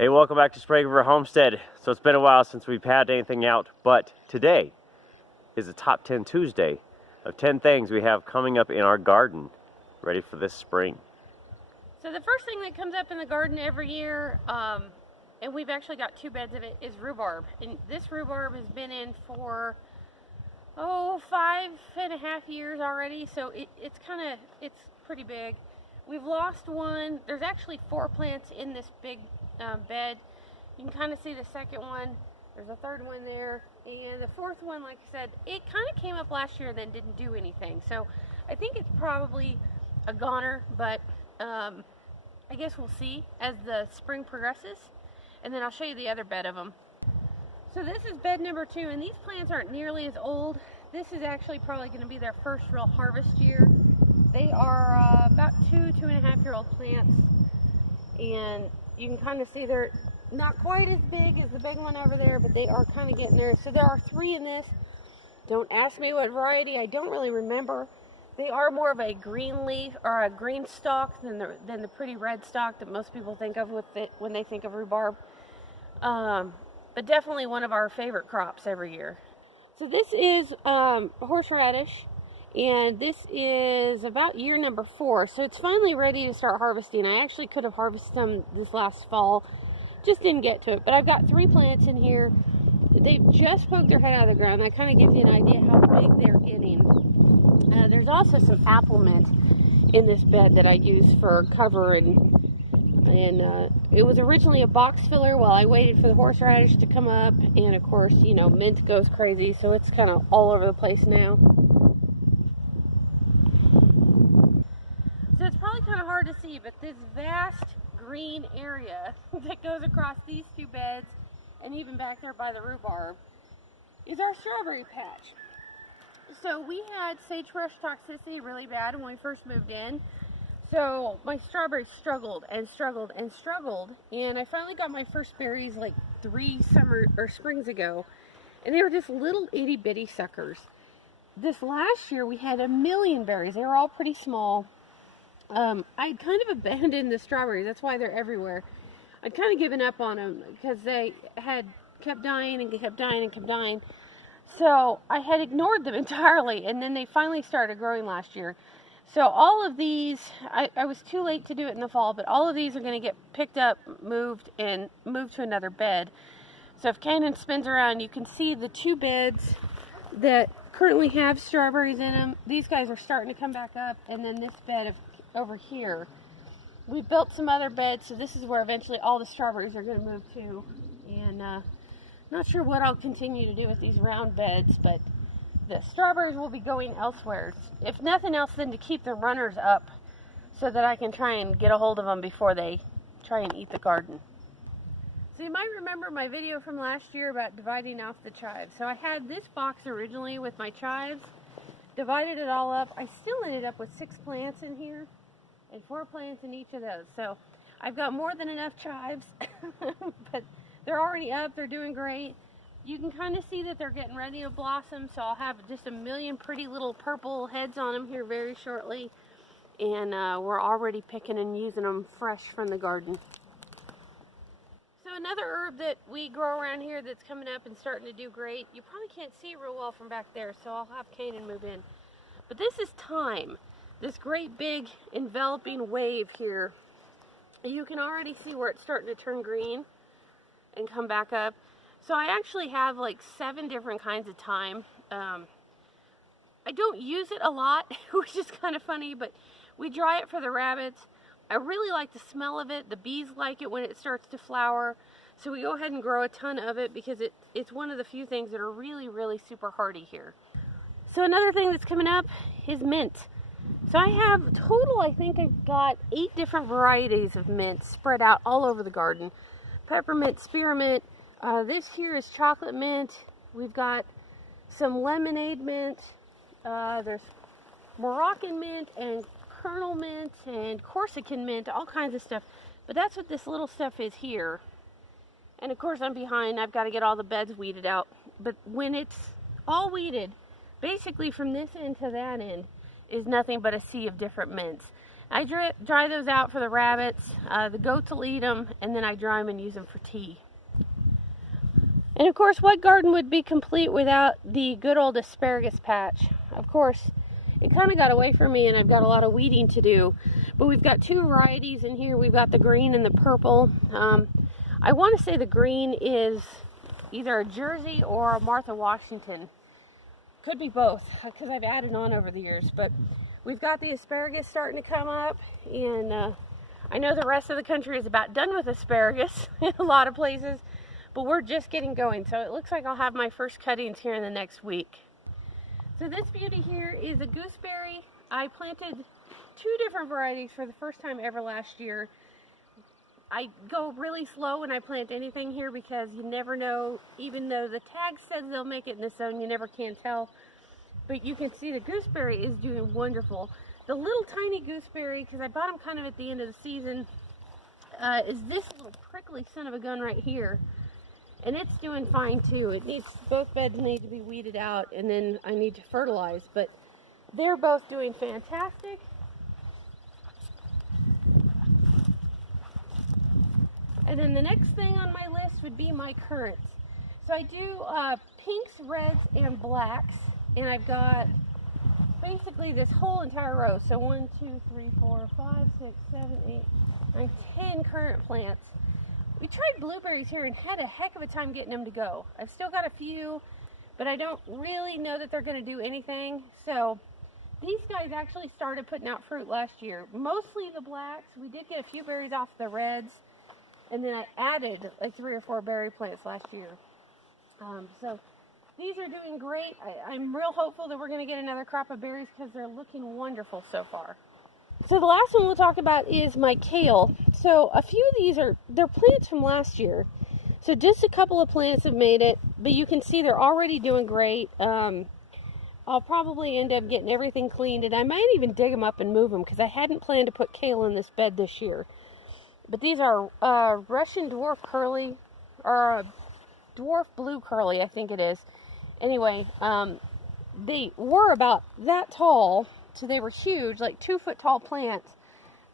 Hey, welcome back to Spring River Homestead. So it's been a while since we've had anything out, but today is the top 10 Tuesday of 10 things we have coming up in our garden ready for this spring. So the first thing that comes up in the garden every year, and we've actually got 2 beds of it, is rhubarb. And this rhubarb has been in for 5.5 years already, so it's pretty big. We've lost one. There's actually 4 plants in this big bed. You can kind of see the second one. There's a third one there, and the fourth one, like I said, it kind of came up last year and then didn't do anything. So I think it's probably a goner, but I guess we'll see as the spring progresses, and then I'll show you the other bed of them. So this is bed number 2, and these plants aren't nearly as old. This is actually probably going to be their first real harvest year. They are about 2.5 year old plants, and you can kind of see they're not quite as big as the big one over there, but they are kind of getting there. So there are 3 in this. Don't ask me what variety, I don't really remember. They are more of a green leaf or a green stalk than the pretty red stalk that most people think of when they think of rhubarb. But definitely one of our favorite crops every year. So this is horseradish, and this is about year number 4, so it's finally ready to start harvesting. I actually could have harvested some this last fall, just didn't get to it. But I've got 3 plants in here. They've just poked their head out of the ground. That kind of gives you an idea how big they're getting. There's also some apple mint in this bed that I use for cover, and it was originally a box filler while I waited for the horseradish to come up, and of course, you know, mint goes crazy, so it's kind of all over the place now. So it's probably kind of hard to see, but this vast green area that goes across these 2 beds and even back there by the rhubarb is our strawberry patch. So we had sagebrush toxicity really bad when we first moved in. So my strawberries struggled and struggled and struggled, and I finally got my first berries like 3 springs ago, and they were just little itty bitty suckers. This last year we had 1,000,000 berries. They were all pretty small. I'd kind of abandoned the strawberries. That's why they're everywhere. I'd kind of given up on them because they had kept dying and kept dying and kept dying. So I had ignored them entirely, and then they finally started growing last year. So all of these, I was too late to do it in the fall, but all of these are going to get picked up, moved to another bed. So if Cannon spins around, you can see the 2 beds that currently have strawberries in them. These guys are starting to come back up, and then this bed over here. We built some other beds, so this is where eventually all the strawberries are going to move to. And not sure what I'll continue to do with these round beds, but the strawberries will be going elsewhere. If nothing else, then to keep the runners up so that I can try and get a hold of them before they try and eat the garden. So you might remember my video from last year about dividing off the chives. So I had this box originally with my chives, divided it all up. I still ended up with 6 plants in here and 4 plants in each of those. So I've got more than enough chives, but they're already up, they're doing great. You can kind of see that they're getting ready to blossom, so I'll have just 1,000,000 pretty little purple heads on them here very shortly. And we're already picking and using them fresh from the garden. So another herb that we grow around here that's coming up and starting to do great, you probably can't see it real well from back there, so I'll have Canaan move in. But this is thyme, this great big enveloping wave here. You can already see where it's starting to turn green and come back up. So I actually have like 7 different kinds of thyme. I don't use it a lot, which is kind of funny, but we dry it for the rabbits. I really like the smell of it. The bees like it when it starts to flower. So we go ahead and grow a ton of it because it's one of the few things that are really, really super hardy here. So another thing that's coming up is mint. So I have total, I think I've got 8 different varieties of mint spread out all over the garden. Peppermint, spearmint. This here is chocolate mint. We've got some lemonade mint. There's Moroccan mint and kernel mint and Corsican mint, all kinds of stuff. But that's what this little stuff is here. And of course I'm behind. I've got to get all the beds weeded out. But when it's all weeded, basically from this end to that end is nothing but a sea of different mints. I dry those out for the rabbits. The goats will eat them, and then I dry them and use them for tea. And of course, what garden would be complete without the good old asparagus patch? Of course, it kind of got away from me, and I've got a lot of weeding to do. But we've got two varieties in here. We've got the green and the purple. I want to say the green is either a Jersey or a Martha Washington. Could be both, because I've added on over the years. But we've got the asparagus starting to come up, and I know the rest of the country is about done with asparagus in a lot of places, but we're just getting going. So it looks like I'll have my first cuttings here in the next week. So this beauty here is a gooseberry. I planted 2 different varieties for the first time ever last year. I go really slow when I plant anything here because you never know, even though the tag says they'll make it in the zone, you never can tell. But you can see the gooseberry is doing wonderful. The little tiny gooseberry, because I bought them kind of at the end of the season, is this little prickly son of a gun right here. And it's doing fine too. It needs, both beds need to be weeded out, and then I need to fertilize, but they're both doing fantastic. And then the next thing on my list would be my currants. So I do pinks, reds, and blacks, and I've got basically this whole entire row. So 1, 2, 3, 4, 5, 6, 7, 8, 9, 10 currant plants. We tried blueberries here and had a heck of a time getting them to go. I've still got a few, but I don't really know that they're going to do anything. So these guys actually started putting out fruit last year. Mostly the blacks. We did get a few berries off the reds. And then I added like 3 or 4 berry plants last year. So these are doing great. I'm real hopeful that we're going to get another crop of berries because they're looking wonderful so far. So the last one we'll talk about is my kale. So a few of these they're plants from last year. So just a couple of plants have made it, but you can see they're already doing great. I'll probably end up getting everything cleaned, and I might even dig them up and move them because I hadn't planned to put kale in this bed this year. But these are Russian dwarf curly, or dwarf blue curly, I think it is. Anyway, they were about that tall, so they were huge, like 2-foot tall plants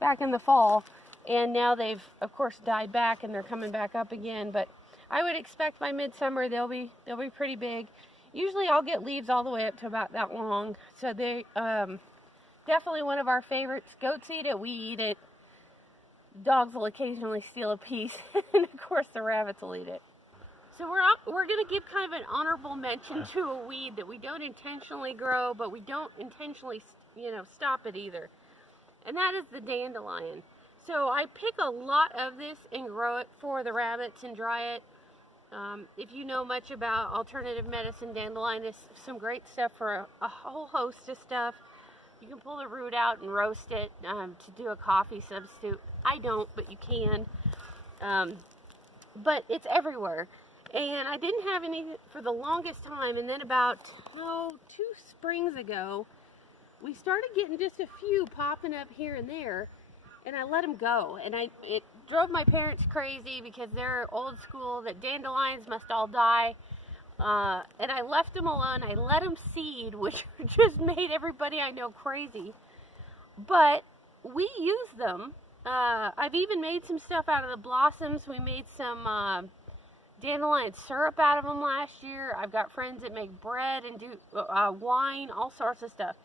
back in the fall. And now they've, of course, died back, and they're coming back up again. But I would expect by midsummer they'll be pretty big. Usually I'll get leaves all the way up to about that long. So they definitely one of our favorites. Goats eat it, we eat it. Dogs will occasionally steal a piece, and of course the rabbits will eat it. So we're going to give kind of an honorable mention to a weed that we don't intentionally grow, but we don't intentionally, stop it either. And that is the dandelion. So I pick a lot of this and grow it for the rabbits and dry it. If you know much about alternative medicine, dandelion is some great stuff for a whole host of stuff. You can pull the root out and roast it to do a coffee substitute. I don't, but you can. But it's everywhere. And I didn't have any for the longest time. And then about, 2 springs ago, we started getting just a few popping up here and there. And I let them go. And it drove my parents crazy because they're old school, that dandelions must all die. And I left them alone. I let them seed, which just made everybody I know crazy. But we use them. I've even made some stuff out of the blossoms. We made some dandelion syrup out of them last year. I've got friends that make bread and do wine, all sorts of stuff.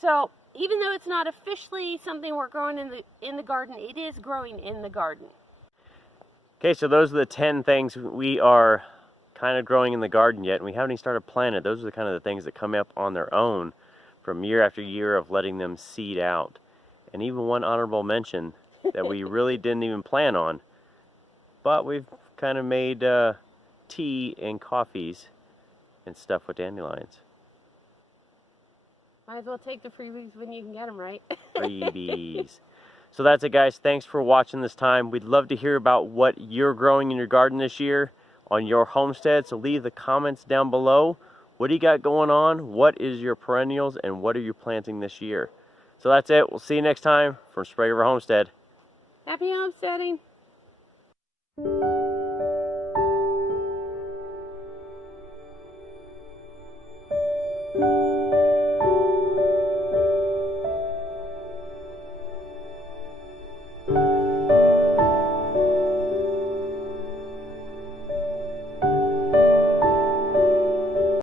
So even though it's not officially something we're growing in the garden, it is growing in the garden. Okay, so those are the 10 things we are kind of growing in the garden yet, and we haven't even started planting. Those are the kind of the things that come up on their own from year after year of letting them seed out. And even one honorable mention that we really didn't even plan on, but we've kind of made tea and coffees and stuff with dandelions. Might as well take the freebies when you can get them, right? Freebies. So that's it, guys. Thanks for watching this time. We'd love to hear about what you're growing in your garden this year on your homestead. So leave the comments down below. What do you got going on? What is your perennials and what are you planting this year? So that's it. We'll see you next time from Sprague River Homestead. Happy homesteading.